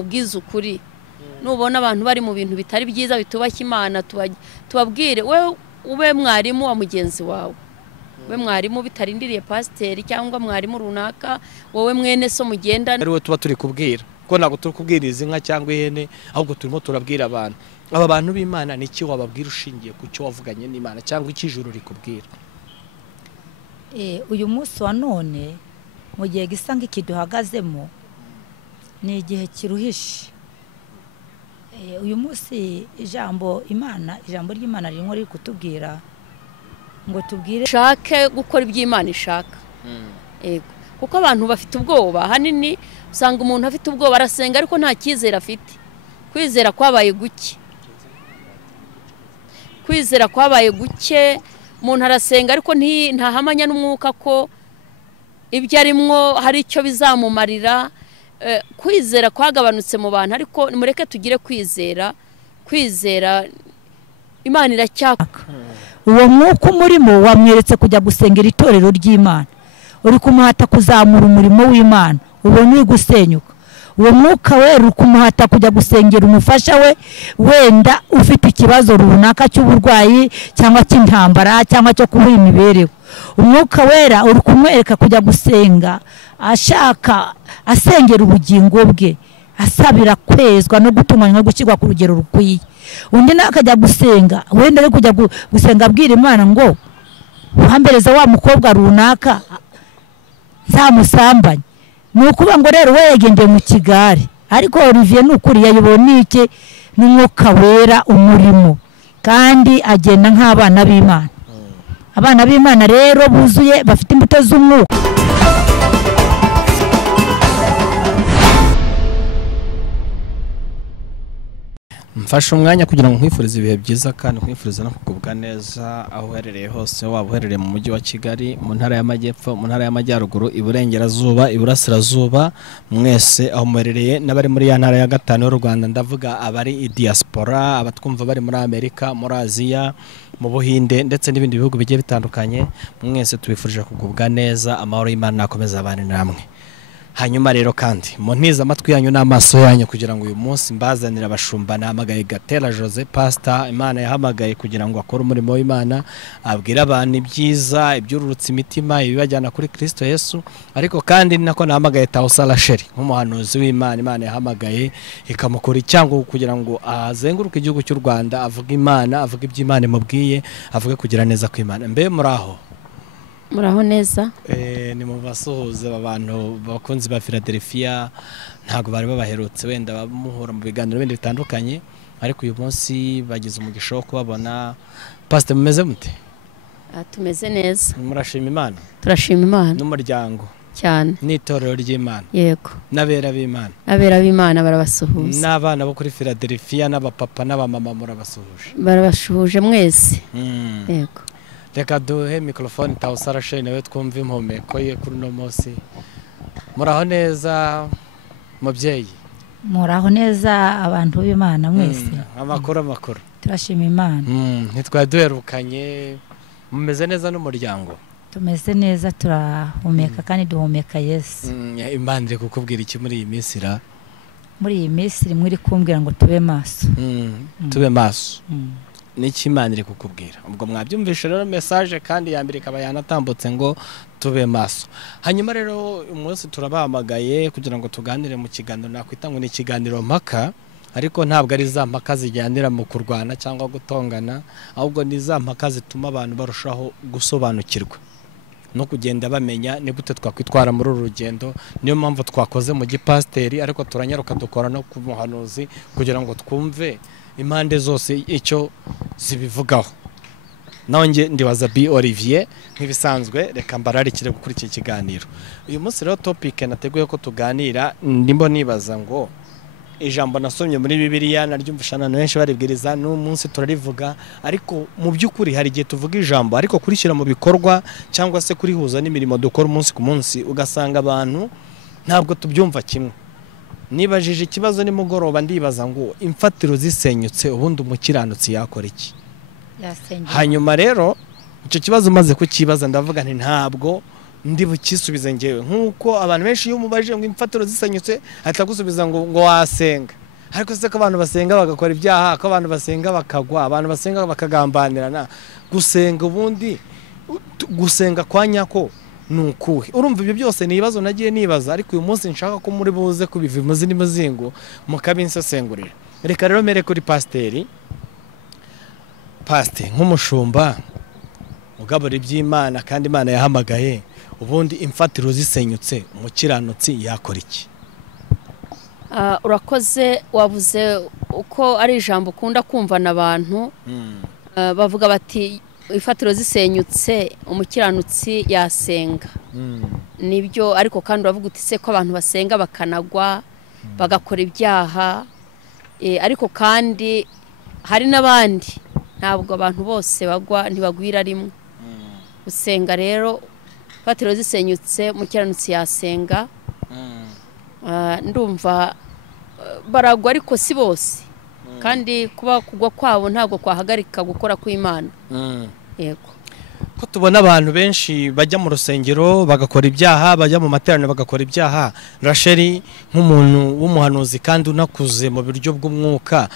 ubwiza ukuri nubona abantu bari mu bintu bitari byiza bitubashye Imana tubabwire we ube mwarimu wa mugenzi wawe we mwarimu bitarindiriye pasiteri cyangwa mwarimu runaka wowe mwene so mugenda ari we tuba turi kubwira ko ntabwo turi kubwiriza inka cyangwa ihene ahubwo turimo turabwira abantu aba bantu b'Imana niki wababwira ushingiye ku cyo wavuganye n'Imana cyangwa ikijuru rikubwira. Uyu munsi wa none mu gihe gisa nk'ikiduhagazemo ni igihe kiruhishe. Uyu munsi ijambo ry'Imana ririmo riri kutubwira ngo tubwire shake gukora iby'Imana ishaka. Kuko abantu bafite ubwoba hanini usanga umuntu afite ubwoba arasenga ariko nta cyizere afite. Kwizera kwabaye guke umuntu arasenga ariko ntahamanya n'umwuka ko ibyo arimwo hari icyo bizamumarira. Kwizera kwagabanutse mu bantu ariko mureke tugire kwizera Imana iracyaka. Uwo mwuka umurimo wamweretse kujya gusengera itorero ry'Imana, uri kumuhata kuzamura umurimo w'Imana, ubona uri gusenyuka. Uwo mwuka we uri kumuhata kujya gusengera umufasha we wenda ufite ikibazo runaka cy'uburwayi cyangwa cy'intambara cyangwa cyo kubura imibereho. Umwuka wera uri kumwereka kujya gusenga ashaka asengera ubugingo bwe, asabira kwezwa no gutunganywa no gushyirwa ku rugero rukwiye. Undi nakajya gusenga wenda ari kujya gusenga abwira Imana ngo uhambereza wa mukobwa runaka nzamusambanye. Nukuba ngo rero we yagendeye mu kigare, ariko Olivier nukuri yayibona iki n'umwuka wera umurimo kandi agenda nk'abana b'Imana. Abana b'Imana rero buzuye bafite imbuto z'umwuka. Mfashe umwanya kugira ngo nkwifurize ibihe byiza kandi nkwifurize no kugubwa neza aho uherereye hose, waba uherereye mu mujyi wa Kigali, mu ntara y'Amajyepfo, mu ntara y'Amajyaruguru, iburengerazuba, iburasirazuba, mwese aho muherereye n'abari muri ya ntara ya gatanu y'u Rwanda, ndavuga abari diaspora, abatwumva bari muri Amerika, muri Aziya, mu Buhinde ndetse n'ibindi bihugu bigiye bitandukanye, mwese tubifurije kugubwa neza, amahoro y'Imana nakomeza abane namwe. Hanyuma rero kandi muntiza amatwi yanyu n'amaso yanyu kugira ngo uyu munsi mbazanira abashumba nahamagaye Gatera Jose Pastor Imana yahamagaye kugira ngo akore umurimo w'Imana, abwire abantu ibyiza ibyururutse imitima ibibajyana kuri Kristo Yesu. Ariko kandi nako nahamagaye Tausa Rachel nk'umuhanuzi w'Imana, Imana yahamagaye ikamukora icyango kugira ngo azenguruke igihugu cy'u Rwanda avuga Imana, avuga iby'Imana imubwiye, avuge kugira neza kw'Imana. Mbe muraho neza. Ni mu basuhuza abantu bakunzi ba Philadelphia, ntago bari babaherutse wenda bamuhura mu biganiro bindi bitandukanye, ariko uyu munsi bagize umugisha wo kubabona. Pastor mumeze mute? Tumeze neza. Murashima Imana? Turashima Imana. N'umuryango cyane n'itorero ry'Imana? Yego. N'abera b'Imana? Abera b'Imana barabasuhuza. N'abana bo kuri Philadelphia n'abapapa n'abamama murabasuhuje? Barabashuhuje mwese. Yego. Reka duhe mikrofone Tausa Rachel nawe twumve impumeko ye kuri no munsi. Muraho neza mubyeyi? Muraho neza abantu b'Imana mwese. Amakuru. Turashima Imana. Ntitwa duherukanye. Mumeze neza n'umuryango? Tumeze neza, turahumeka kandi duhumeka Yesu. Imana iri kukubwira iki muri iyi minsi ra? Muri iyi minsi rimwe iri kumbwira ngo tube maso. Tube maso. Niki Imana iri kukubwira? Ubwo mwabyumvishe rero message kandi yambere ikaba yanatambutse ngo tube maso. Hanyuma rero umunsi turabahamagaye kugira ngo tuganire mu kiganiro nakwita ngo ni ikiganiro mpaka, ariko ntabwo ari za mpaka zijyanira mu kurwana cyangwa gutongana, ahubwo ni za mpaka zituma abantu barushaho gusobanukirwa no kugenda bamenya ni gute twakwitwara muri uru rugendo. Niyo mpamvu twakoze mu gipasteri, ariko turanyaruka dukora no ku muhanuzi kugira ngo twumve impande zose icyo zibivugaho. Nonge ndibaza B Olivier nk'ibisanzwe, reka mbararikire gukurikira ikiganiro. Uyu munsi rero topic nateguye ko tuganira, ndimbo nibaza ngo ijambo nasomye muri Bibiliya naryumvisha abantu benshi baribwiriza n'umunsi turarivuga, ariko mu by'ukuri hari igihe tuvuga ijambo ariko kurishyira mu bikorwa cyangwa se kurihuza n'imirimo dukora umunsi ku munsi ugasanga abantu ntabwo tubyumva kimwe. Nibajije ikibazo nimugoroba ndibaza ngo imfatiro zisenyutse ubundi umukiranutsi yakora iki? Hanyuma rero icyo kibazo maze kukibaza ndavuga nti ntabwo ndi bukisubize ngewe nkuko abantu benshi iyo umubajije ngo imfatiro zisenyutse ahita gusubiza ngo wasenga. Ariko se ko abantu basenga bagakora ibyaha, ko abantu basenga bakagwa, abantu basenga bakagambanirana, gusenga ubundi gusenga kwa nyako nukuhe? Urumva ibyo byose ni ibibazo nagiye nibaza, ariko uyu munsi nshaka ko muri buze kubiva mu zindi mazingo mukabinsesengurira. Reka rero mere kuri pasiteri. Pasiteri nk'umushumba ugabura iby'Imana kandi Imana yahamagaye, ubundi imfatiro zisenyutse umukiranutsi yakora iki? Urakoze, wavuze uko ari ijambo ukunda kumva n'abantu bavuga bati ifatiro zisenyutse umukiranutsi yasenga. Nibyo, ariko kandi uravuga uti se ko abantu basenga bakanagwa bagakora ibyaha, ariko kandi hari n'abandi, ntabwo abantu bose bagwa ntibagwira rimwe. Gusenga rero ifatiro zisenyutse umukiranutsi yasenga. Ndumva baragwa ariko si bose, kandi kuba kugwa kwabo ntabwo kwahagarika gukora kw'Imana. Yego, ko tubona abantu benshi bajya mu rusengero bagakora ibyaha, bajya mu materaniro bagakora ibyaha. Rasheli nk'umuntu w'umuhanuzi kandi unakuze mu buryo bw'umwuka,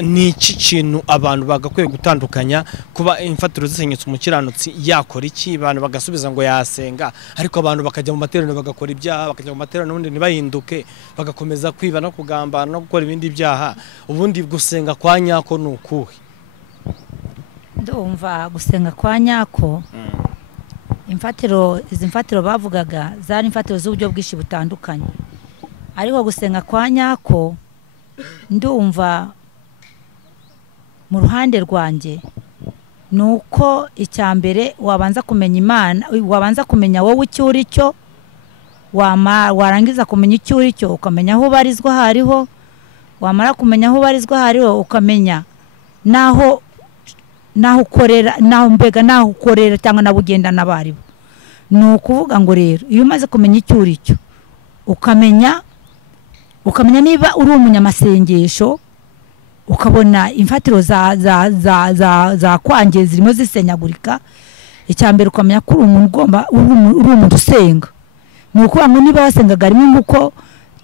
ni iki kintu abantu bagakwiye gutandukanya kuba imfatiro zisenyutse umukiranutsi yakora iki? Abantu bagasubiza ngo yasenga, ariko abantu bakajya mu materaniro bagakora ibyaha, bakajya mu materaniro ubundi ntibahinduke, bagakomeza kwiba no kugambana no gukora ibindi byaha. Ubundi gusenga kwa nyako ni ukuhe? Ndumva gusenga kwa nyako, izi mfatiro bavugaga zari imfatiro z'uburyo bwinshi butandukanye, ariko gusenga kwa nyako ndumva mu ruhande rwanjye nuko icyambere wabanza kumenya Imana, wabanza kumenya wowe icyo uri cyo, warangiza kumenya icyo uri cyo ukamenya aho ubarizwa hariho, wamara kumenya aho ubarizwa hariho ukamenya naho ukorera, naho ukorera cyangwa naho ugenda n'abaribo. Ni ukuvuga ngo rero iyo umaze kumenya icyo uri cyo ukamenya niba uri umunyamasengesho, ukabona imfatiro za kwangiza zirimo zisenyagurika, icyambere ukamenya ko uri umuntu usenga. Ni ukuvuga ngo niba wasengaga rimwe nk'uko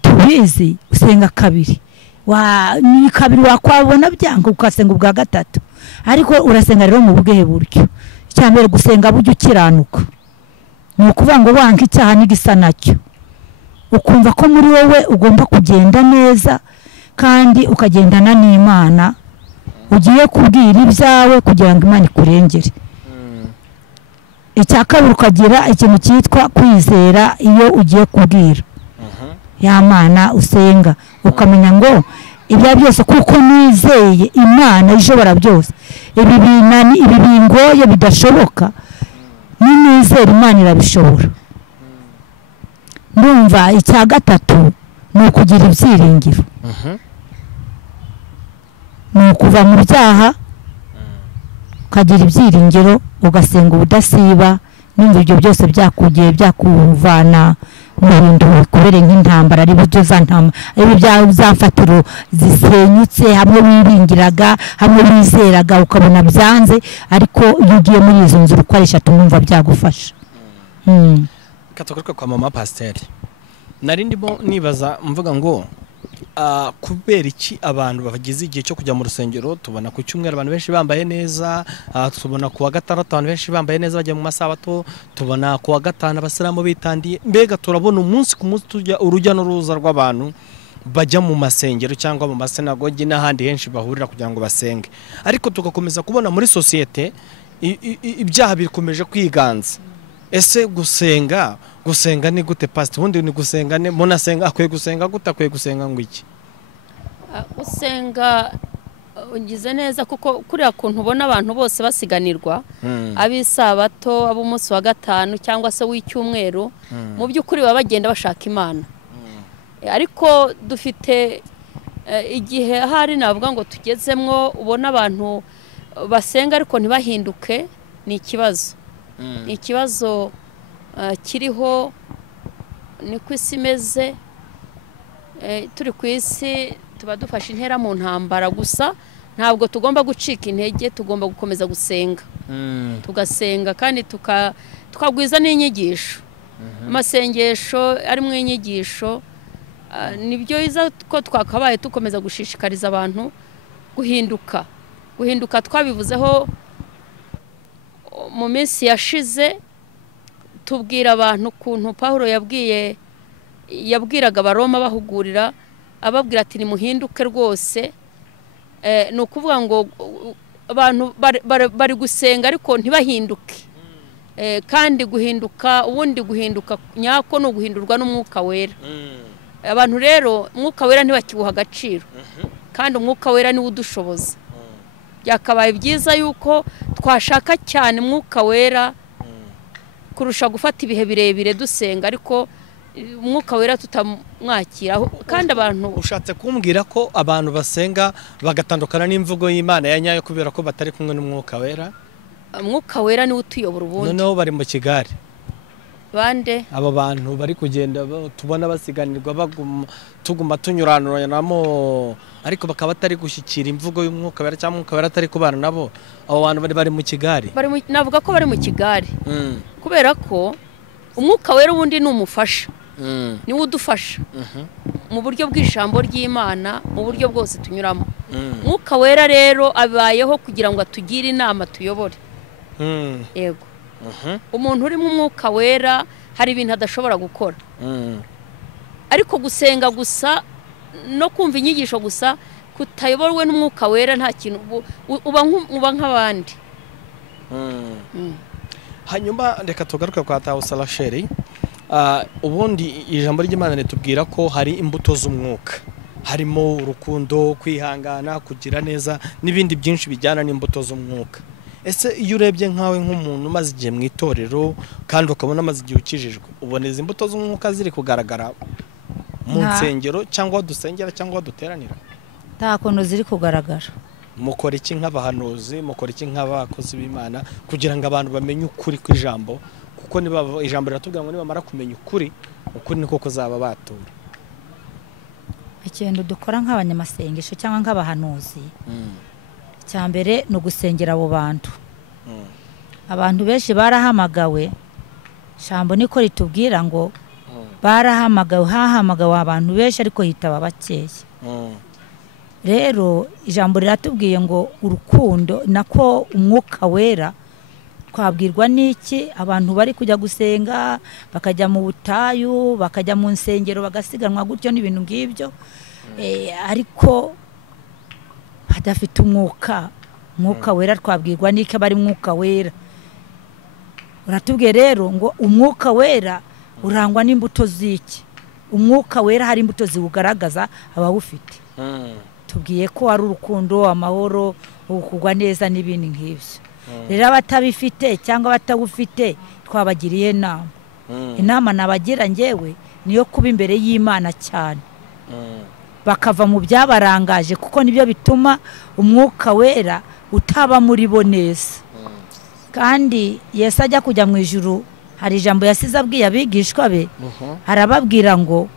tubizi, usenga kabiri, ni kabiri wakwabona byanga ukasenga ubwa gatatu, ariko urasenga rero mu bwehe buryo. Icyambere gusenga buryo ukiranuka, ni ukuvuga ngo wanga icyaha n'igisa nacyo, ukumva ko muri wowe ugomba kugenda neza kandi ukagendana n'Imana, ugiye kubwira ibyawe kugira ngo Imana ikurengere. Icya kabiri ukagira ikintu cyitwa kwizera iyo ugiye kubwira ya Mana usenga, ukamenya ngo ibya byose kuko nizeye Imana ishobora byose, ibi bingoye bidashoboka, nizera Imana irabishobora. Ndumva icya gatatu ni ukugira ibyiringiro, ni ukuva mu byaha ukagira ibyiringiro, ugasenga ubudasiba. Numva ibyo byose byakugiye byakuvana mu bintu bikubere nk'intambara, ari byo za mfatiro zisenyutse, hamwe wiringiraga, hamwe wizeraga ukabona byanze, ariko iyo ugiye muri izo nzira uko ari eshatu numva byagufasha. Katogaruka kwa mama pasiteri, nari ndimo nibaza mvuga ngo kubera iki abantu bagize igihe cyo kujya mu rusengero, tubona ku cyumweru abantu benshi bambaye neza, tubona ku wa gatandatu abantu benshi bambaye neza bajya mu masabato, tubona ku wa gatanu abasilamu bitandiye, mbega turabona umunsi ku munsi tujya urujya n'uruza rw'abantu bajya mu masengero cyangwa mu masinagogi n'ahandi henshi bahurira kugira ngo basenge. Ariko tugakomeza kubona muri sosiyete ibyaha bikomeje kwiganza. Ese gusenga ni gute pastor? Ubundi ni gusenga ne munasenga, akwiye gusenga gute, akwiye gusenga ngo iki? Gusenga ugize neza kuko kuriya kuntu ubona abantu bose basiganirwa, abisabato, ab'umunsi wa gatanu cyangwa se w'icyumweru, mu by'ukuri baba bagenda bashaka Imana. Ariko dufite igihe hari navuga ngo tugezemwo, ubona abantu basenga ariko ntibahinduke, ni ikibazo. Ikibazo kiriho, ni ku isi imeze, turi ku isi tuba dufashe intera mu ntambara, gusa ntabwo tugomba gucika intege, tugomba gukomeza gusenga, tugasenga kandi tukagwiza n'inyigisho. amasengesho ari mu inyigisho nibyo iza ko twakabaye tukomeza gushishikariza abantu guhinduka twabivuzeho mu minsi yashize tubwira abantu kuntu Pawulo yabwiraga abaroma bahugurira ababwira ati nimuhinduke rwose ni ukuvuga ngo abantu bari gusenga ariko ntibahinduke kandi ubundi guhinduka nyako no guhindurwa n'umwuka wera abantu rero umwuka wera ntibakibuha agaciro kandi umwuka wera niwe udushoboza byakabaye byiza yuko twashaka cyane umwuka wera kurusha gufata ibihe birebire dusenga ariko umwuka wera tutamwakira kandi abantu ushatse kumbwira ko abantu basenga bagatandukana n'imvugo y'Imana ya nyayo kubera ko batari kumwe n'umwuka wera umwuka wera niwe utuyobora ubundi noneho bari mu kigare bande aba bantu bari kugenda tubona basiganirwa tuguma tunyuranamo ariko bakaba batari gushyikira imvugo y'umwuka wera cyangwa umwuka wera atari kubana nabo abo bantu bari mu kigare navuga ko bari mu kigare kubera ko umwuka wera ubundi ni umufasha niwe udufasha mu buryo bw'ijambo ry'Imana mu buryo bwose tunyuramo umwuka wera rero abayeho kugira ngo atugire inama tuyobore yego umuntu uri mu mwuka wera hari ibintu adashobora gukora ariko gusenga gusa no kumva inyigisho gusa kutayoborwe n'umwuka wera nta kintu uba nk'abandi hanyuma reka tugaruke kwa Tawusa Rachel ubundi ijambo ry'Imana ritubwira ko hari imbuto z'umwuka harimo urukundo kwihangana kugira neza n'ibindi byinshi bijyana n'imbuto z'umwuka ese iyo urebye nkawe nk'umuntu umaze igihe mu itorero kandi ukabona amaze igihe ukijijwe uboneza imbuto z'umwuka ziri kugaragara mu nsengero cyangwa dusengera cyangwa duteranira nta kuntu ziri kugaragara mukora iki nk'abahanuzi mukora iki nk'abakozi b'Imana kugira ngo abantu bamenye ukuri kw'ijambo kuko niba ijambo riratubwira ngo nibamara kumenya ukuri niko kuzaba batura ikintu dukora nk'abanyamasengesho cyangwa nk'abahanuzi icya mbere ni ugusengera abo bantu abantu benshi barahamagawe ijambo niko ritubwira ngo hahamagawe abantu benshi ariko hitaba bakeya rero ijambo riratubwiye ngo urukundo nako umwuka wera twabwirwa n'iki abantu bari kujya gusenga bakajya mu butayu bakajya mu nsengero bagasiganwa gutyo n'ibintu ngibyo ariko badafite umwuka wera twabwirwa n'iki abari mwuka wera uratubwiye rero ngo umwuka wera urangwa n'imbuto z'iki umwuka wera hari imbuto ziwugaragaza abawufite tubwiye ko ari urukundo amahoro ukugwa neza n'ibindi nk'ibyo rero abatabifite cyangwa batawufite twabagiriye inama nabagira ngewe niyo kuba imbere y'Imana cyane bakava mu byabarangaje kuko nibyo bituma umwuka wera utaba muri bo neza kandi Yesu ajya kujya mu ijuru hari ijambo yasize abwiye abigishwa be arababwira ngo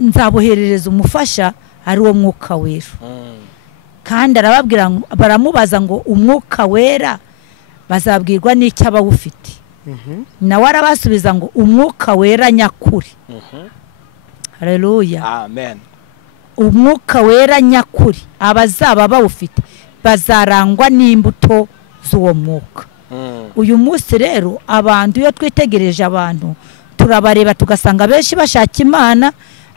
nzaboherereza umufasha ari wo mwuka wera kandi arababwira baramubaza ngo umwuka wera bazabwirwa n'icyo abawufite nawe arabasubiza ngo umwuka wera nyakuri haleluya amen umwuka wera nyakuri abazaba bawufite bazarangwa n'imbuto z'uwo mwuka uyu munsi rero abantu iyo twitegereje abantu turabareba tugasanga benshi bashaka Imana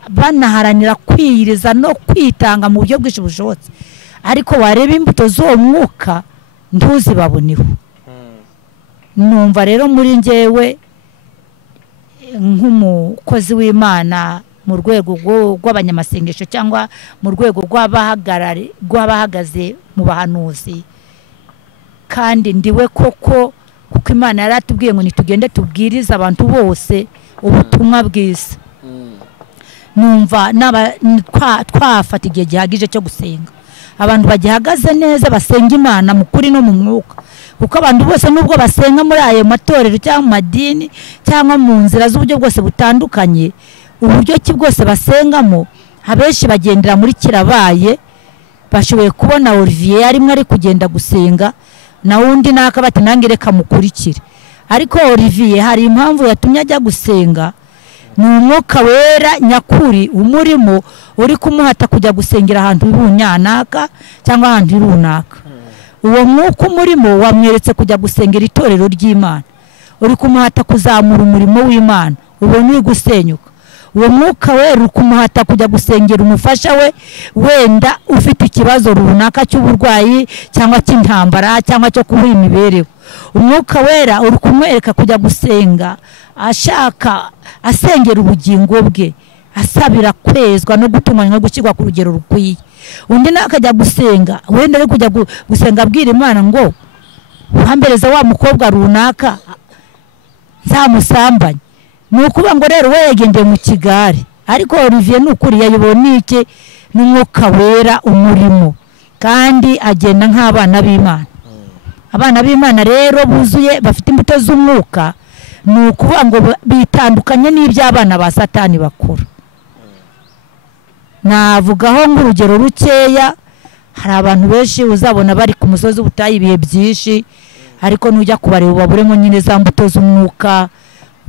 banaharanira kwiyiriza no kwitanga mu buryo bwinshi bushobotse ariko wareba imbuto z'uwo mwuka ntuzibaboneho numva rero muri njyewe nk'umukozi w'Imana mu rwego rw'abanyamasengesho cyangwa mu rwego rw'abahagaze mu bahanuzi kandi ndiwe koko kuko Imana yaratubwiye ngo nitugende tubwirize abantu bose ubutumwa bwiza numva twafata igihe gihagije cyo gusenga abantu bagihagaze neza basenga Imana mu kuri no mu mwuka kuko abantu bose nubwo basenga muri ayo matorero cyangwa mu madini cyangwa mu nzira z'uburyo bwose butandukanye uburyo ki bwose basengamo abenshi bagendera muri kirabaye bashoboye kubona Olivier arimo ari kugenda gusenga na wundi nakabati nange reka mukurikire ariko Olivier hari impamvu yatumye ajya gusenga, ni umwuka wera nyakuri umurimo uri kumuhata kujya gusengera ahantu runaka cyangwa ahantu runaka. Uwo mwuka umurimo wamweretse kujya gusengera itorero ry'Imana, uri kumuhata kuzamura umurimo w'Imana, ubona uri gusenyuka. Uwo mwuka wera uri kumuhata kujya gusengera umufasha we wenda ufite ikibazo runaka cy'uburwayi cyangwa cy'intambara cyangwa cyo kuba imibereho. Umwuka wera uri kumwereka kujya gusenga ashaka asengera ubugingo bwe, asabira kwezwa no gutunganywa no gushyirwa ku rugero rukwiye. Undi nakajya gusenga wenda ari kujya gusenga abwira Imana ngo uhambereza wa mukobwa runaka nzamusambanye. Nukuba ngo rero we yagendeye mu kigare, ariko Olivier nukuri yayibona iki n'umwuka wera umurimo kandi agenda nk'abana b'Imana. Abana b'Imana rero buzuye bafite imbuto z'umwuka, nukuba ngo bitandukanye n'iby'abana ba Satani bakora. Navugaho nk'urugero rukeya, hari abantu benshi uzabona bari ku musozi ubutayi ibihe byinshi, ariko nujya kubareba baburemo nyine za mbuto z'umwuka.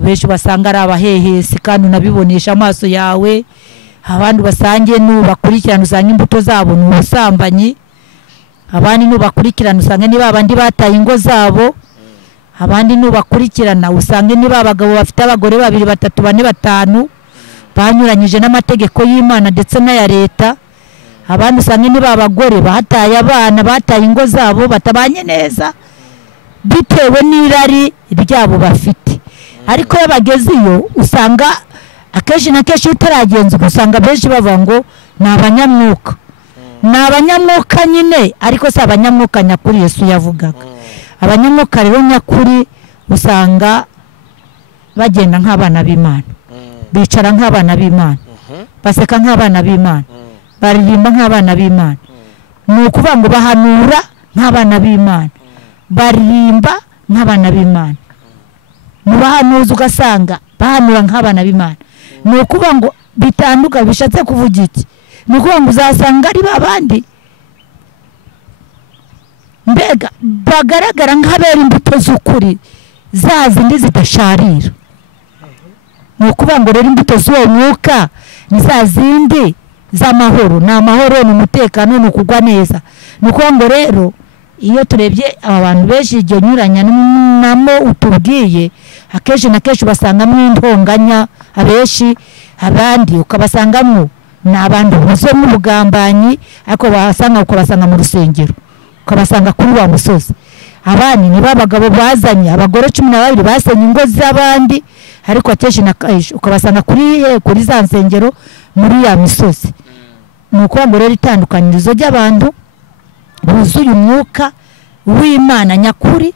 Benshi basanga ari abahehesi kandi unabibonesha amaso yawe. Abandi basangiye n'ubakurikirana usanga imbuto zabo ni ubusambanyi. Abandi n'ubakurikirana usanga niba abandi bataye ingo zabo. Abandi n'ubakurikirana usanga niba abagabo bafite abagore 2 3 4 5 banyuranyije n'amategeko y'Imana ndetse n'aya leta. Abandi usanga niba abagore bataye abana, bataye ingo zabo, batabanye neza bitewe n'irari ryabo bafite. Ariko yabageziyo usanga akenshi na kenshi utaragenza usanga benshi bava ngo ni abanyamwuka. Ni abanyamwuka nyine, ariko si abanyamwuka nyakuri Yesu yavugaga. Abanyamwuka rero nyakuri usanga bagenda nk'abana b'Imana, bicara nk'abana b'Imana, baseka nk'abana b'Imana, baririmba nk'abana b'Imana. Ni ukuvuga ngo bahanura nk'abana b'Imana, baririmba nk'abana b'Imana. Mubahanuza ugasanga bahanura nk'abana b'Imana. Ni ukuvuga ngo bitanduka bishatse kuvuga iki? Ni ukuvuga ngo uzasanga ari babandi mbega bagaragara nk'abera imbuto z'ukuri, za zindi zidasharira. Ni ukuvuga ngo rero imbuto z'uwo mwuka ni za zindi z'amahoro, ni amahoro, ni umutekano, ni ukugwa neza. Ni ukuvuga ngo rero iyo turebye abantu benshi iryo nyuranya namo utubwiye, akenshi na kenshi basangamo intonganya abenshi, abandi ukabasangamo n'abandi buzo n'ubugambanyi, ariko basanga ukabasanga mu rusengero, ukabasanga kuri wa musozi. Abandi ni babagabo bazanye abagore 12 basenye ingo z'abandi, ariko akenshi na kenshi ukabasanga kuri za nsengero muri ya misozi. Nuko ngo rero itandukanyirizo ry'abantu buzuye umwuka w'Imana nyakuri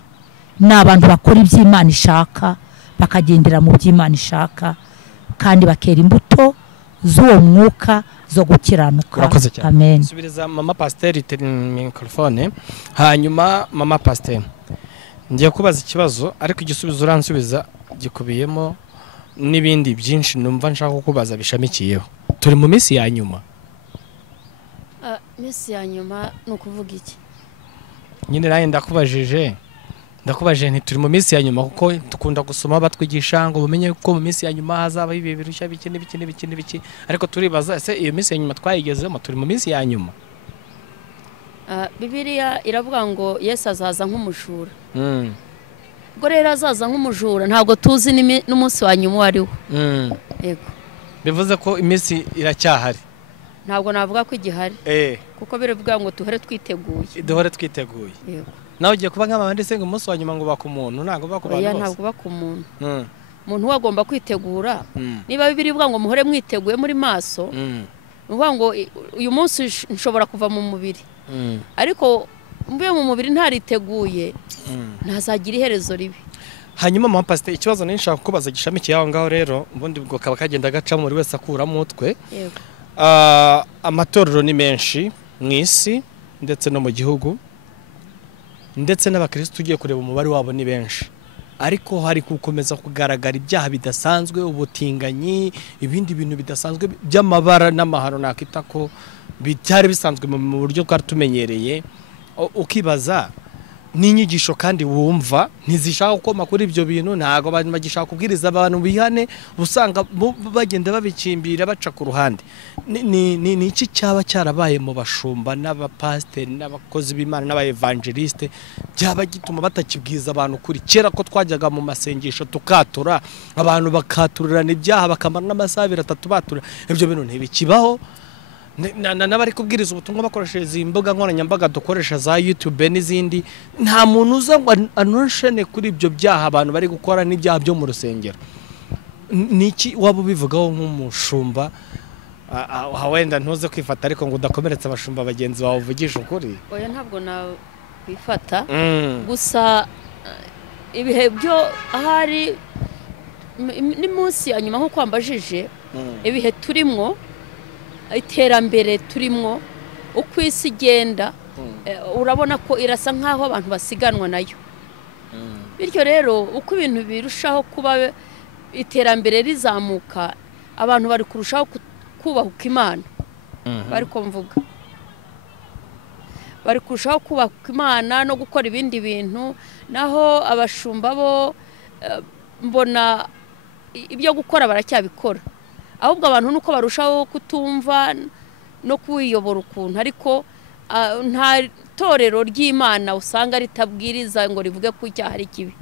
n'abantu bakora iby'Imana ishaka, bakagendera mu by'Imana ishaka kandi bakera imbuto z'uwo mwuka zo gukiranuka. Amen. Subiriza mama pasteur microphone. Hanyuma mama pasteur, ngiye kubaza ikibazo ariko igisubizo uransubiza gikubiyemo n'ibindi byinshi numva nshaka kubaza bishamikiyeho. Turi mu minsi ya nyuma. Minsi ya nyuma nukuvuga iki? Nyine naye ndakubajije nti turi mu minsi ya nyuma, kuko dukunda gusoma batwigisha ngo bumenye ko mu minsi ya nyuma hazaba ibi birushya biki, ariko turibaza ese iyo minsi ya nyuma twayigezemo, turi mu minsi ya nyuma? Bibiliya iravuga ngo Yesu azaza nk'umujura. Ubwo rero azaza nk'umujura ntabwo tuzi n'umunsi wa nyuma wariho. Yego. Bivuze ko iminsi iracyahari. Ntabwo navuga ko igihari. Kuko biravuga ngo duhore twiteguye. Yego. Nawe ugiye kuba nk'abandi se ngo umunsi wa nyuma ngo bakumuntu, ntabwo bakubantu bose. Ntabwo bakumuntu. Umuntu wagomba kwitegura. Niba Bibiliya ivuga ngo muhore mwiteguye muri maso, uvuga ngo uyu munsi nshobora kuva mu mubiri. Ariko mbuye mu mubiri ntariteguye, ntazagira iherezo ribi. Hanyuma mama pasteur, ikibazo nishaka kubaza gishamikiye aho ngaho rero, ubundi bwo kaba kagenda gaca muri wese akura mutwe. Yego. Amatorero ni menshi mwisi ndetse no mu gihugu, ndetse n'abakristo ugiye kureba umubare wabo ni benshi, ariko hari gukomeza kugaragara ibyaha bidasanzwe, ubutinganyi, ibindi bintu bidasanzwe by'amabara n'amahano nakita ko byari bisanzwe mu buryo twari tumenyereye. Ukibaza n'inyigisho kandi wumva ntizishaka gukoma kuri ibyo bintu, ntago abantu bagishaka kubwiriza abantu bihane, usanga bagenda babikimbira baca ku ruhande. Ni iki cyaba cyarabaye mu bashumba n'abapasiteri n'abakozi b'Imana n'abaevangeliste byaba gituma batakibwiza abantu kuri? Kera ko twajyaga mu masengesho tukatura, abantu bakaturana ibyaha bakamara n'amasaha 3 batura, ibyo bintu ntibikibaho. N'abari kubwiriza ubutumwa bakoresheje imbuga nkoranyambaga dukoresha za YouTube n'izindi, nta muntu uza ngo anoshene kuri ibyo byaha abantu bari gukora n'ibyaha byo mu rusengero. Niki waba ubivugaho nk'umushumba? Wenda ntuze kwifata ariko ngo udakomeretsa abashumba bagenzi bawe uvugisha ukuri. Oya, ntabwo na kwifata. Gusa ibihe byo ahari ni munsi ya nyuma nko kwambajije, ibihe turimwo, iterambere turimwo, uko isi igenda, urabona ko irasa nkaho abantu basiganwa nayo. Bityo rero uko ibintu birushaho kuba iterambere rizamuka, abantu bari kurushaho kubahuka Imana. Bari kumvuga, bari kurushaho kubahuka Imana no gukora ibindi bintu, naho abashumba bo mbona ibyo gukora baracyabikora, ahubwo abantu nuko barushaho kutumva no kwiyobora ukuntu. Ariko nta torero ry'Imana usanga ritabwiriza ngo rivuge ko icyaha ari kibi.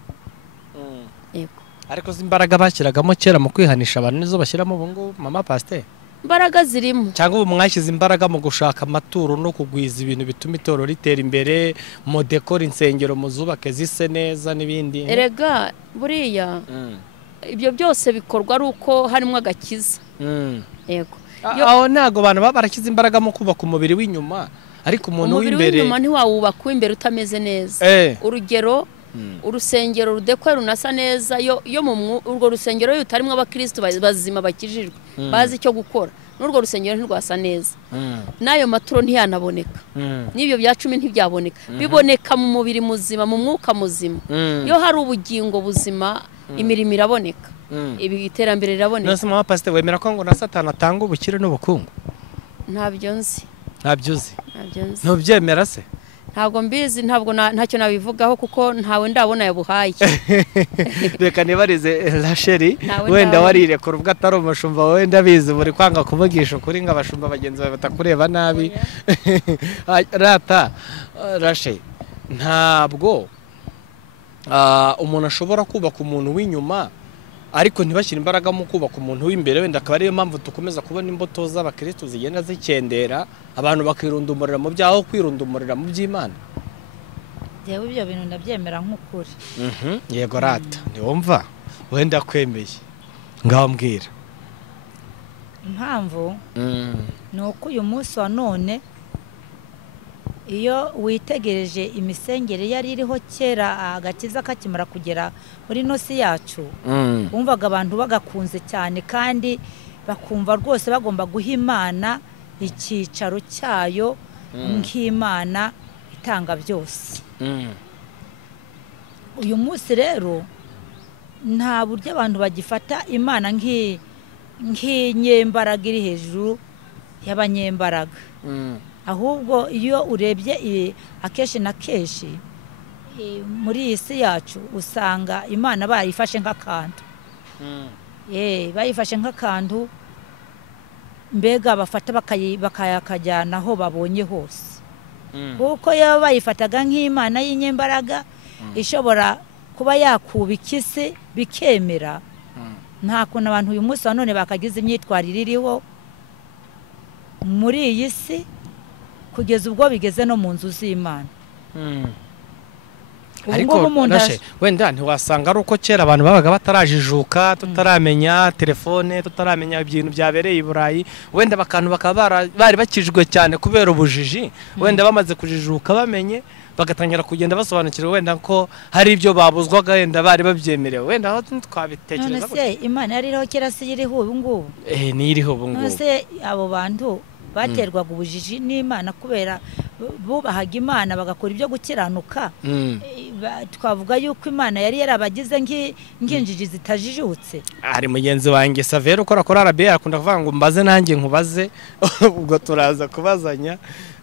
Yego, ariko imbaraga bashyiragamo kera mu kwihanisha abantu nizo bashyiramo ubu ngubu, mama pasteur? Imbaraga zirimo, cyangwa ubu mwashyize imbaraga mu gushaka amaturo no kugwiza ibintu bituma itorero ritera imbere, mu dekora insengero muzubake zise neza n'ibindi? Erega buriya ibyo byose bikorwa ari uko harimo agakiza. Yego, aho ntago abantu baba barashyize imbaraga mu kubaka umubiri w'inyuma, ariko umuntu w'imbere, umubiri w'inyuma ntiwawubaka w'imbere utameze neza. Urugero, urusengero rudekwe runasa neza, yo mu urwo rusengero yutarimo abakristo bazima bakijijwe bazi icyo gukora, n'urwo rusengero ntirwasa neza, nayo maturo ntiyanaboneka, n'ibyo bya 10 ntibyaboneka. Biboneka mu mubiri muzima, mu mwuka muzima. Yo hari ubugingo buzima, imirimo iraboneka, ibi iterambere riraboneka. Nose mama pasteur, wemera ko ngo na Satani atanga ubukire n'ubukungu? Ntabyo nzi. Ntabyo uzi? Ntabyo nzi. Ntubyemera se? Ntabwo mbizi, ntabwo ntacyo nabivugaho kuko ntawe ndabona yabuhaye. Reka nibarize Rachel, wenda warirekura ubwo atari umushumba, wenda bizi buri kwanga kuvugisha ukuri ngo abashumba bagenzi bawe batakureba nabi. Rata Rachel, ntabwo umuntu ashobora kubaka umuntu w'inyuma ariko ntibashyire imbaraga mu kubaka umuntu w'imbere. Wenda akaba ariyo mpamvu tukomeza kubona imbuto z'abakristo zigenda zikendera, abantu bakirundumurira mu byaho kwirundumurira mu by'Imana. Yewe ibyo bintu ndabyemera nk'ukuri. Yego rata, niwumva wenda kwemeye ngaho mbwira impamvu. Ni uko uyu munsi wa none iyo witegereje imisengere yari iriho kera agakiza kakimara kugera muri nosi yacu, wumvaga abantu bagakunze cyane kandi bakumva rwose bagomba guha Imana icyicaro cyayo nk'Imana itanga byose. Uyu munsi rero nta buryo abantu bagifata Imana nk'inyembaraga iri hejuru y'abanyembaraga. Ahubwo iyo urebye akeshi na keshi muri iyi si yacu usanga Imana bayifashe nk'akantu. Bayifashe nk'akantu, mbega bafata bakayakajyana aho babonye hose. Kuko iyo bayifataga nk'Imana y'inyembaraga ishobora kuba yakubika isi bikemera, nta kuntu abantu uyu munsi wa none bakagize imyitwarire iriho muri iyi si kugeza ubwo bigeze no mu nzu z'Imana. Ariko wenda ntiwasanga ari uko kera abantu babaga batarajijuka, tutaramenya telefone, tutaramenya ibintu byabereye i Burayi, wenda bakantu bakaba bari bakijwe cyane kubera ubujiji. Wenda bamaze kujijuka bamenye, bagatangira kugenda basobanukirwa wenda ko hari ibyo babuzwaga, wenda bari babyemerewe. Wenda aho twabitekereza ko Imana yari iriho kera si iriho ubu ngubu. Ni iriho ubu ngubu. Nose abo bantu baterwaga ubujiji n'Imana kubera bubahaga Imana bagakora ibyo gukiranuka twavuga yuko Imana yari yarabagize nk'injiji zitajijutse. Hari mugenzi wanjye Savero ukora kuri RBA akunda kuvuga ngo mbaze nanjye nkubaze ubwo turaza kubazanya.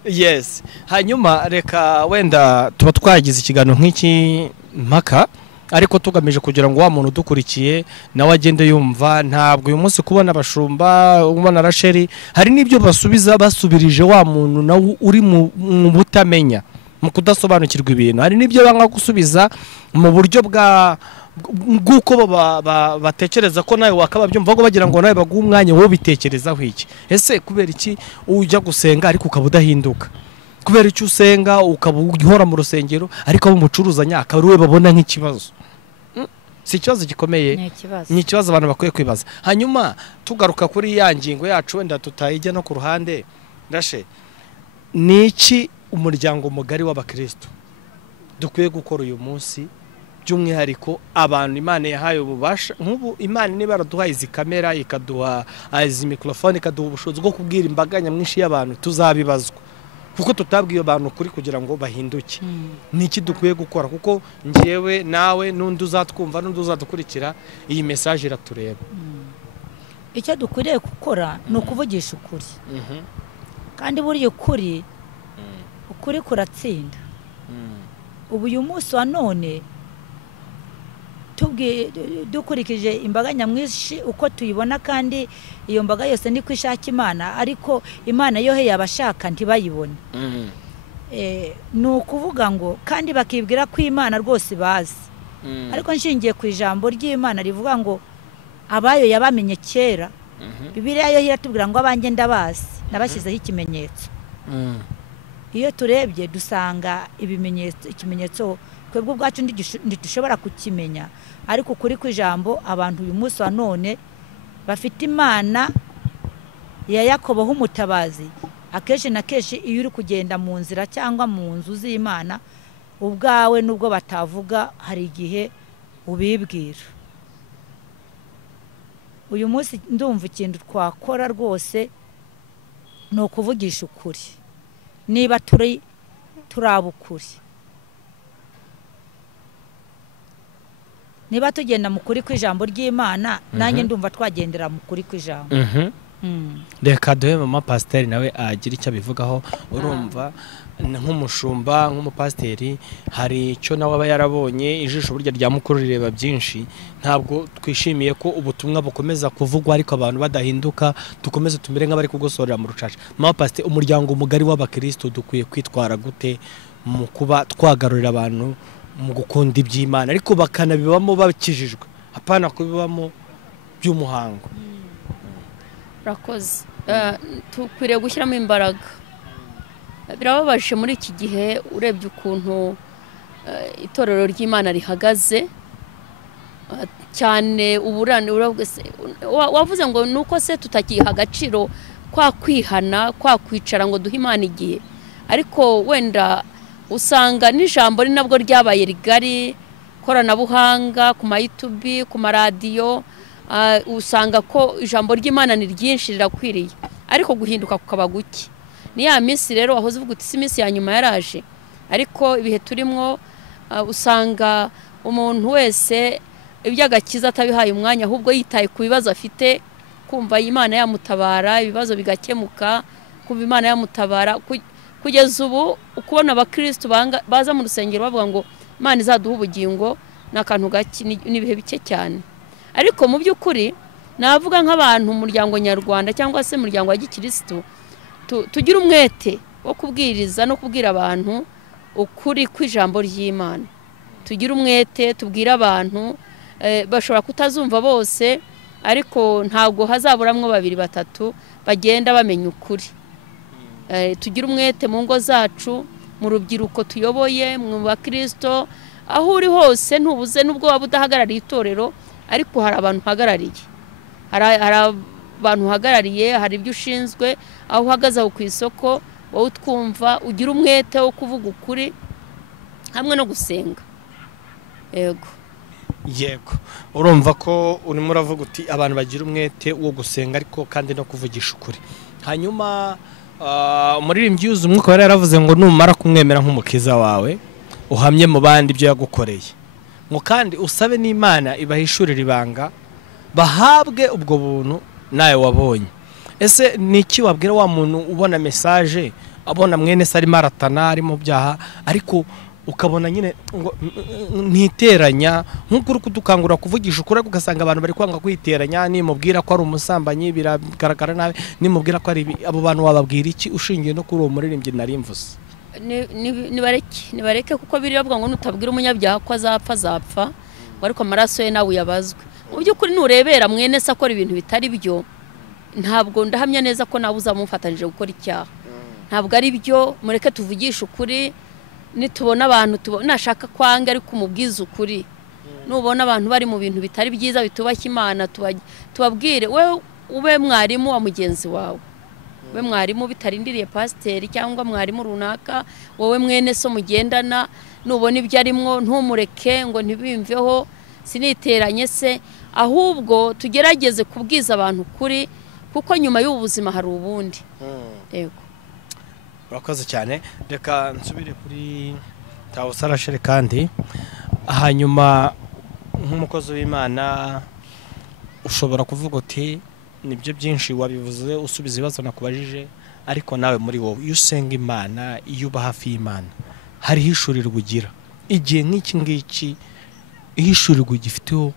Yes, hanyuma reka wenda tuba twagize ikiganiro nk'iki mpaka ariko tugamije kugira ngo wa muntu dukurikiye nawe agende yumva. Ntabwo uyu munsi kubona abashumba ubona Rasheli hari n'ibyo basubirije wa muntu nawe uri mu butamenya mu kudasobanukirwa ibintu. Hari n'ibyo banga gusubiza mu buryo bw'uko batekereza ko nawe wakaba byumva ko bagira ngo nawe baguhe umwanya wowe bitekerezaho iki. Ese kubera iki ujya gusenga ariko ukaba udahinduka? Kubera icyo usenga ukaba uhora mu rusengero ariko abo mucuruzanya akaba we babona nk'ikibazo? Si ikibazo gikomeye, ni ikibazo abantu bakwiye kwibaza. Hanyuma tugaruka kuri ya ngingo yacu wenda tutayijya no ku ruhande, Rashe, ni iki umuryango mugari w'abakristo dukwiye gukora uyu munsi by'umwihariko abantu Imana yahaye ububasha? Nk'ubu Imana niba yaraduhaye izi kamera ikaduha izi mikrofone ikaduha ubushobozi bwo kubwira imbaga nyamwinshi y'abantu, tuzabibazwa kuko tutabwiye abantu kuri kugira ngo bahinduke. Ni iki dukwiye gukora? Kuko njyewe nawe n'undi uzatwumva n'undi uzadukurikira iyi message iratureba. Icyo dukwiriye gukora ni ukuvugisha ukuri, kandi buriya ukuri kuratsinda. Ubu uyu munsi wa none dukurikije imbaga nyamwinshi uko tuyibona, kandi iyo mbaga yose ni kwishaka Imana, ariko Imana yo yabashaka ntibayibone. Ni ukuvuga ngo kandi bakibwira ko Imana rwose bazi, ariko nshingiye ku ijambo ry'Imana rivuga ngo abayo yabamenye kera. Bibiliya yo iratubwira ngo abanjye ndabazi, nabashyizeho ikimenyetso. Iyo turebye dusanga ikimenyetso twebwe ubwacu ntidushobora kukimenya, ariko kuri kw'ijambo abantu uyu munsi wa none bafite Imana ya Yakobo h'umutabazi. Akenshi na kenshi iyo uri kugenda mu nzira cyangwa mu nzu z'Imana ubwawe nubwo batavuga hari igihe ubibwira. Uyu munsi ndumva ikintu twakora rwose ni ukuvugisha ukuri. Niba turabukuri, niba tugenda mu kuri kw'ijambo ry'Imana, nanjye ndumva twagendera mu kuri kw'ijambo. Reka duhe mama pasiteri nawe agira icyo abivugaho. Urumva nk'umushumba nk'umupasiteri hari icyo nawe aba yarabonye, ijisho burya rya mukuru rireba byinshi. Ntabwo twishimiye ko ubutumwa bukomeza kuvugwa ariko abantu badahinduka, dukomeze tumere nk'abari kugosorera mu rucaca. Mama pasiteri, umuryango mugari w'abakristo dukwiye kwitwara gute mu kuba twagarurira abantu mu gukunda iby'Imana ariko bakanabibamo bakijijwe, apana kubibamo by'umuhango? Rakoze, tukwiriye gushyiramo imbaraga. Birababaje muri iki gihe urebye ukuntu itorero ry'Imana rihagaze cyane. Uburane wavuze ngo nuko se tutakiha agaciro kwa kwihana, kwa kwicara ngo duhe Imana igihe, ariko wenda usanga n'ijambo ni nabwo ryabaye rigari, koranabuhanga ku YouTube, ku maradiyo. Usanga ko ijambo ry'Imana ni ryinshi rirakwiriye, ariko guhinduka kukaba guke. Ni ya minsi rero wahoze uvuga uti iminsi ya nyuma yaraje, ariko ibihe turimo usanga umuntu wese iby'agakiza atabihaye umwanya, ahubwo yitaye ku bibazo afite, kumva Imana yamutabara ibibazo bigakemuka, kumva Imana yamutabara. Kugeza ubu ukubona abakristo baza mu rusengero bavuga ngo Imana izaduha ubugingo, n'akantu gake, n'ibihe bike cyane. Ariko mu by'ukuri navuga nk'abantu umuryango nyarwanda cyangwa se umuryango wa gikristo tugira umwete wo kubwiriza no kubwira abantu ukuri kw'ijambo ry'Imana. Tugira umwete tubwira abantu, bashobora kutazumva bose, ariko ntabwo hazaburamwo 2-3 bagenda bamenya ukuri. Tugira umwete mu ngo zacu, mu rubyiruko tuyoboye, mu bakristo, aho uri hose ntubuze nubwo waba udahagarariye itorero, ariko hari abantu uhagarariye, hari abantu uhagarariye, hari ibyo ushinzwe, aho uhagaze aho ku isoko wowe utwumva, ugira umwete wo kuvuga ukuri hamwe no gusenga. Yego, urumva ko urimo uravuga uti abantu bagira umwete wo gusenga ariko kandi no kuvugisha ukuri. Hanyuma umuririmbyi yuzuye umwuka wera yaravuze ngo numara kumwemera nk'umukiza wawe uhamye mu bandi ibyo yagukoreye ngo kandi usabe n'Imana ibahishurira ibanga bahabwe ubwo buntu nawe wabonye. Ese niki wabwira wa muntu ubona message abona mwene se arimo aratana ari mu byaha ariko ukabona nyine ngo ntiteranya nk'ukuri kudukangura kuvugisha ukuri ugasanga abantu bari kwanga kwiteranya nimubwira ko ari umusambanyi biragaragara nabi nimubwira ko ari abo bantu wababwira iki ushingiye no kuri uwo muririmbyi narimvuze? Nibareke kuko biri bavuga ngo nutabwira umunyabyaha ko azapfa ariko amaraso ye nawe yabazwe. Mu by'ukuri nurebera mwene se akora ibintu bitari byo ntabwo ndahamya neza ko nawe uzamufatanije gukora icyaha. Ntabwo ari byo, mureke tuvugisha ukuri. Nitubona abantu nashaka kwanga ariko umubwiza ukuri. Nubona abantu bari mu bintu bitari byiza bitubashye Imana tubabwire we ube mwarimu wa mugenzi wawe. We mwarimu bitarindiriye pasiteri cyangwa mwarimu runaka, wowe mwene so mugendana nubona ibyo arimo ntumureke ngo ntibimveho siniteranye se, ahubwo tugerageze kubwiza abantu kuri kuko nyuma y'ubuzima hari ubundi. Yego. Urakoze cyane. Reka nsubire kuri Tawusarashere kandi hanyuma nk'umukozi w'Imana ushobora kuvuga uti nibyo byinshi wabivuze usubiza ibibazo nakubajije ariko nawe muri wowe iyo usenga Imana iyo uba hafi y'Imana hari hishurirwa ugira igihe nk'iki ngiki ihishurirwa gifiteho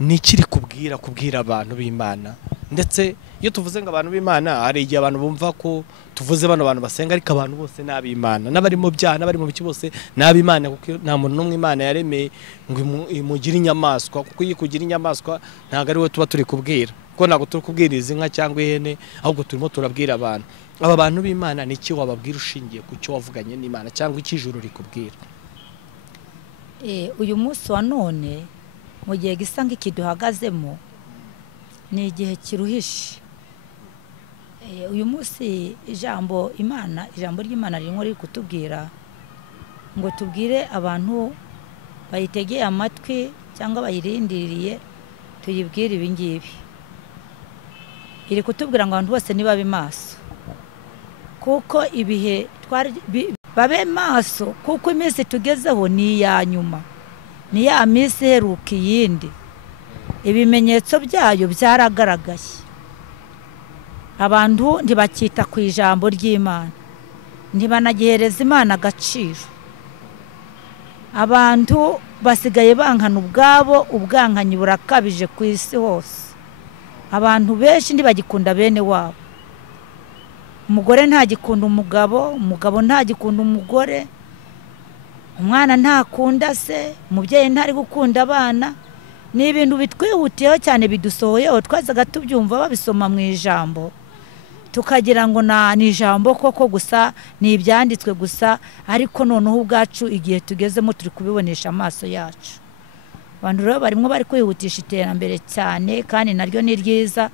nikiri kubwira abantu b'Imana. Ndetse iyo tuvuze ngo abantu b'Imana hari igihe abantu bumva ko tuvuze bano bantu basenga ariko abantu bose n'ab'Imana n'abari mu byaha n'abari mu biki bose n'ab'Imana kuko nta muntu n'umwe Imana yaremeye ngo imugire inyamaswa kuko iyo kugira inyamaswa ntago ari we tuba turi kubwira kuko ntago turi kubwiriza inka cyangwa ihene ahubwo turimo turabwira abantu. Aba bantu b'Imana niki wababwira ushingiye ku cyo wavuganye n'Imana cyangwa ikijuru rikubwira? Uyu munsi wa none mu gihe gisa nk'ikiduhagazemo ni igihe kiruhishe. Uyu munsi ijambo ry'Imana ririmo riri kutubwira ngo tubwire abantu bayitegeye amatwi cyangwa bayirindiriye tuyibwire ibi ngibi. Iri kutubwira ngo abantu bose nibabe maso kuko ibihe babe maso kuko iminsi tugezeho ni iya nyuma, ni ya minsi iheruka iyindi. Ibimenyetso byayo byaragaragaye. Abantu ntibakita ku ijambo ry'Imana, ntibanagihereza Imana agaciro. Abantu basigaye bankana ubwabo, ubwankanyi burakabije ku isi hose. Abantu benshi ntibagikunda bene wabo. Umugore ntagikunda umugabo, umugabo ntagikunda umugore, umwana ntakunda se, umubyeyi ntari gukunda abana. Ni ibintu bitwihutiyeho cyane bidusohoyeho twazaga tubyumva babisoma mu ijambo tukagira ngo ni ijambo koko gusa ni ibyanditswe gusa ariko noneho ubwacu igihe tugezemo turi kubibonesha amaso yacu. Abantu rero barimo bari kwihutisha iterambere cyane kandi naryo ni ryiza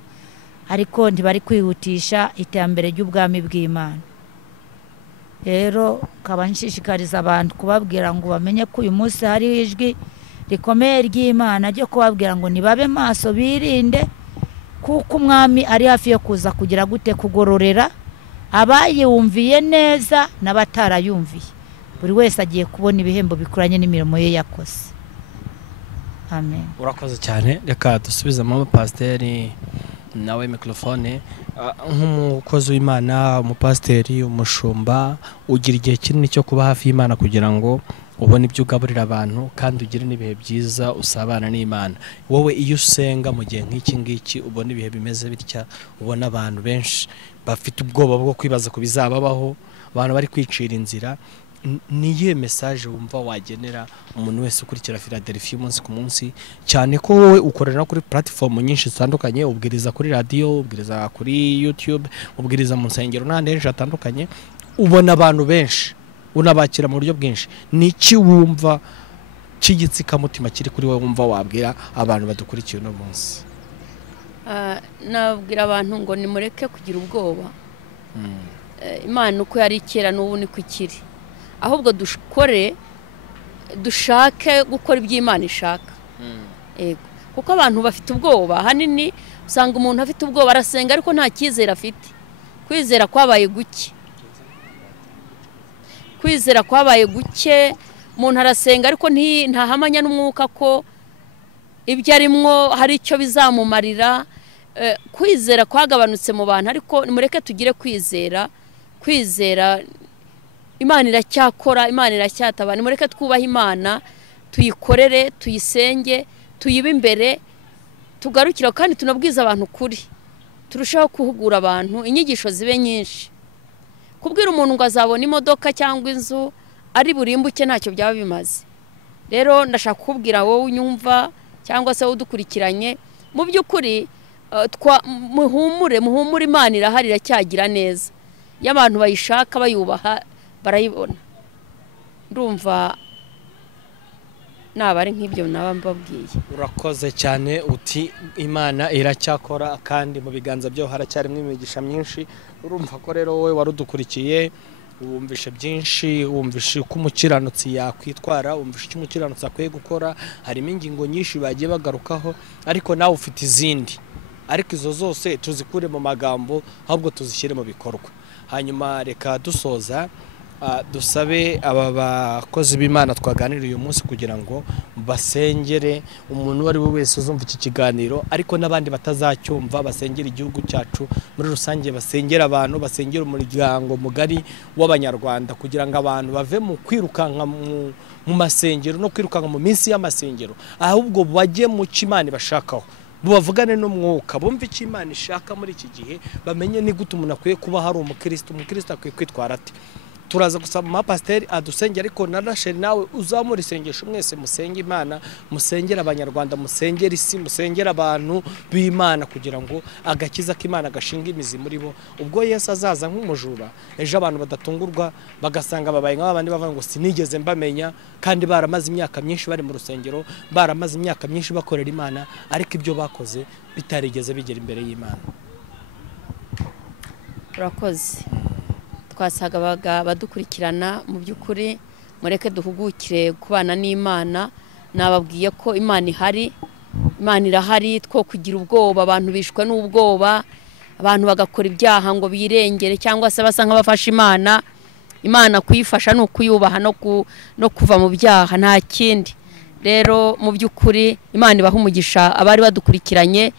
ariko ntibari kwihutisha iterambere ry'ubwami bw'Imana. Rero kaba nshishikariza abantu kubabwira ngo bamenye ko uyu munsi hari ijwi rikomeye ry'Imana ryo kubabwira ngo nibabe maso birinde kuko umwami ari hafi yo kuza kugira gute kugororera abayumviye neza n'abatarayumviye. Buri wese agiye kubona ibihembo bikuranye n'imirimo ye yakoze. Amen. Urakoze cyane. Reka dusubizemo pasiteri nawe mikrofone. Nk'umukozi w'Imana, umupasiteri, umushumba ugira igihe kinini cyo kuba hafi y'Imana kugira ngo ubone ibyo ugaburira abantu kandi ugire n'ibihe byiza usabana n'Imana. Wowe iyo usenga mu gihe nk'iki ngiki ubona ibihe bimeze bitya, ubona abantu benshi bafite ubwoba bwo kwibaza ku bizababaho, abantu bari kwicira inzira, niye message wumva wagenera umuntu wese ukurikira Philadelphia umunsi ku munsi, cyane ko wowe ukorera kuri platform nyinshi zitandukanye, ubwiriza kuri radio, ubwiriza kuri YouTube, ubwiriza mu nsengero n'ahandi henshi hatandukanye, ubona abantu benshi unabakira mu buryo bwinshi. Niki wumva cy'igitsikamutima kiri kuri wowe wumva wabwira abantu badukurikiye uno munsi? Nabwira abantu ngo nimureke kugira ubwoba. Imana uko yari kera n'ubu niko ikiri, ahubwo dushake gukora iby'Imana ishaka. Yego, kuko abantu bafite ubwoba hanini, usanga umuntu afite ubwoba arasenga ariko nta cyizere afite, kwizera kwabaye guke. kwizera kwabaye guke umuntu arasenga ariko ntahamanya n'umwuka ko ibyo arimwo hari icyo bizamumarira. Kwizera kwagabanutse mu bantu ariko nimureke tugire kwizera Imana iracyakora, Imana iracyataba. Nimureke twubaha Imana, tuyikorere, tuyisenge, tuyibe imbere, tugarukira kandi tunabwiza abantu kuri. Turushaho kuhugura abantu, inyigisho zibe nyinshi. Kubwira umuntu ngo azabona imodoka cyangwa inzu ari burimbuke ntacyo byaba bimaze. Rero ndashaka kukubwira wowe unyumva cyangwa se udukurikiranye, mu by'ukuri muhumure Imana irahari iracyagira neza. Iyo abantu bayishaka bayubaha barayibona. Ndumva nabari nk'ibyo naba mbabwiye. Urakoze cyane uti Imana iracyakora kandi mu biganza byo haracyarimo imigisha myinshi. Urumva ko rero wowe warudukurikiye wumvishe byinshi, wumvishe uko umukiranutsi yakwitwara, wumvishe icyo umukiranutsi akwiye gukora. Harimo ingingo nyinshi bagiye bagarukaho ariko nawe ufite izindi, ariko izo zose tuzikure mu magambo ahubwo tuzishyire mu bikorwa. Hanyuma reka dusoza dusabe aba bakozi b'Imana twaganiriye uyu munsi kugira ngo basengere umuntu wari we wese uzumva iki kiganiro, ariko n'abandi batazacyumva basengera igihugu cyacu muri rusange, basengera abantu, basengera umuryango mugari w'Abanyarwanda kugira ngo abantu bave mu kwirukanka mu masengero no kwirukanka mu minsi y'amasengero, ahubwo bajye mu Imana bashakaho, bavugane n'umwuka, bumve icyo Imana ishaka muri iki gihe, bamenye ni gute umuntu akwiye kuba hari umukristo akwiye kwitwara ati. Turaza gusaba amapasiteri adusenge, ariko na Rachel nawe uzamura isengesho, mwese musenge Imana, musengera Abanyarwanda, musengera isi, musengera abantu b'Imana kugira ngo agakiza k'Imana gashinga imizi muri bo. Ubwo Yesu azaza nk'umujura, ejo abantu badatungurwa bagasanga babaye nk'abandi bavuga ngo sinigeze mbamenya, kandi baramaze imyaka myinshi bari mu rusengero, baramaze imyaka myinshi bakorera Imana, ariko ibyo bakoze bitarigeze bigera imbere y'Imana. Urakoze. Twasaga badukurikirana mu by'ukuri mureke duhugukire kubana n'Imana. Nababwiye ko Imana ihari, Imana irahari, two kugira ubwoba. Abantu bishwe n'ubwoba, abantu bagakora ibyaha ngo birengere cyangwa se basa nk'abafasha Imana. Imana kuyifasha no kuyubaha no kuva mu byaha, nta kindi. Rero mu by'ukuri Imana ibaha umugisha abari badukurikiranye.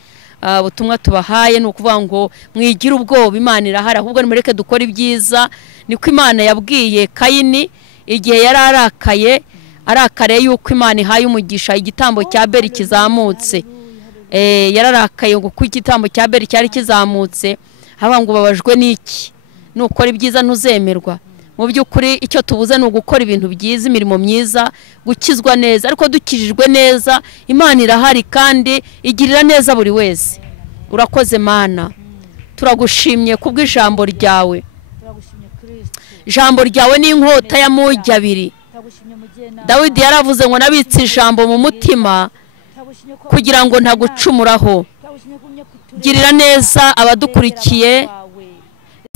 Ubutumwa tubahaye ni ukuvuga ngo mwigira ubwoba, Imana irahari, ahubwo nimureke dukora ibyiza. Niko Imana yabwiye Kayini igihe yari arakariye yuko Imana ihaye umugisha igitambo cya Abeli kizamutse. Yararakaye ngo kuko igitambo cya Abeli cyari kizamutse, haba ngo babajwe n'iki, nukora ibyiza ntuzemerwa. Mu by'ukuri icyo tubuze ni ugukora ibintu byiza, imirimo myiza, gukizwa neza. Ariko dukijijwe neza, Imana irahari kandi igirira neza buri wese. Urakoze Mana, turagushimye kubw'ijambo ryawe. Ijambo ryawe ni inkota y'amugi abiri. Dawidi yaravuze ngo nabitse ijambo mu mutima kugira ngo ntagucumuraho. Girira neza abadukurikiye,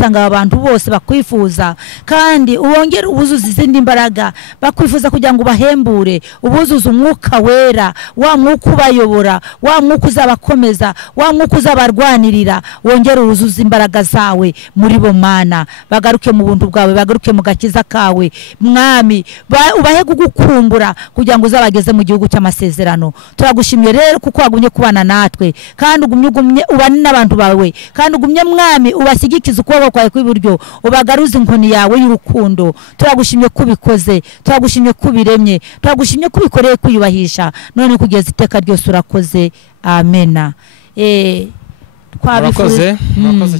tanga abantu bose bakwifuza kandi ubongere ubuzuza izindi mbaraga, bakwifuza kugira ngo bahembure, ubuzuza umwuka wera, wa mwuka ubayobora, wa mwuka uzabakomeza, wa mwuka uzabarwanirira. Wongere ubuzuza imbaraga zawe muri bo Mana, bagaruke mu buntu bwawe, bagaruke mu gakiza kawe Mwami, ubahe kugukumbura kugira ngo uzabageze mu gihugu cy'amasezerano. Turagushimye rero kuko wagumye kubana natwe, kandi ugumye ubane n'abantu bawe, kandi ugumye Mwami ubashyigikiza ukuboko kwawe kw'iburyo, ubagaruza inkoni yawe y'urukundo. Turagushimye kubikoze, turagushimye kubiremye, turagushimye kubikoreye kwiyubahisha none kugeza iteka ryose. Urakoze, amena. Murakoze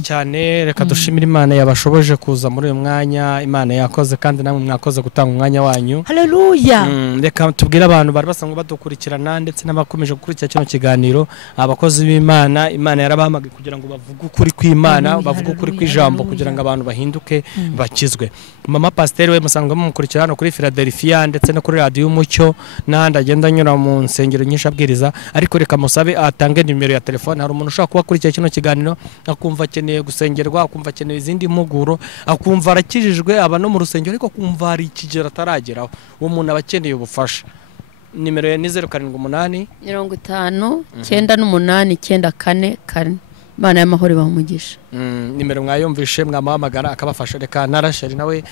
cyane. Reka dushimire Imana yabashoboje kuza muri uyu mwanya. Imana yakoze kandi namwe mwakoze gutanga umwanya wanyu. Haleluya. Reka tubwire abantu bari basanzwe badukurikirana ndetse n'abakomeje gukurikira kino kiganiro, abakozi b'Imana, Imana yarabahamagaye kugira ngo bavuge ukuri kw'Imana, bavuge ukuri kw'ijambo kugira ngo abantu bahinduke bakizwe. Mama Pasiteri we musanzwe mumukurikira hano kuri Philadelphia ndetse no kuri Radio Umucyo n'ahandi agenda anyura mu nsengero nyinshi abwiriza, ariko reka musabe atange nimero ya telefone. Hari umuntu ushaka kuba akurikira kino kiganiro akumva akeneye gusengerwa, akumva akeneye izindi mpuguro, akumva arakijijwe aba no mu rusengero ariko akumva hari ikigero atarageraho, uwo muntu aba akeneye ubufasha. Nimero ni 078 50 98 94 4 Imana y'amahoro bahumugisha. Nimero mwayumvishe mwamuhamagara akabafasha. Reka narasheri nawe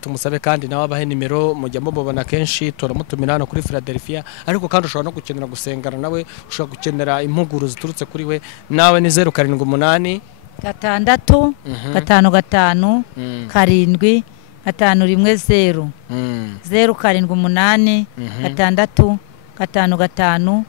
tumusabe kandi nawe abahe nimero mujya mubona kenshi turamutumira hano kuri Philadelphia, ariko kandi ushobora no gukenera gusengana nawe, ushobora gukenera impuguro ziturutse kuri we, nawe ni 078 6 5 5 7 078 6 5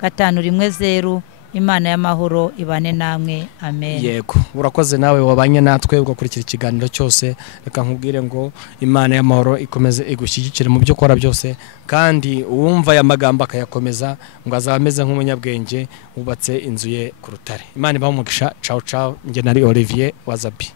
5 7 Imana y'amahoro ibane namwe, amen. Yego, urakoze nawe wabanye natwe ugakurikira ikiganiro cyose. Reka nkubwire ngo Imana y'amahoro ikomeze igushyigikire mu byo ukora byose, kandi uwumva aya magambo akayakomeza ngo azameze nk'umunyabwenge wubatse inzu ye ku rutare. Imana ibahe umugisha. Ciao ciao. Nge nari Olivier Wazabi.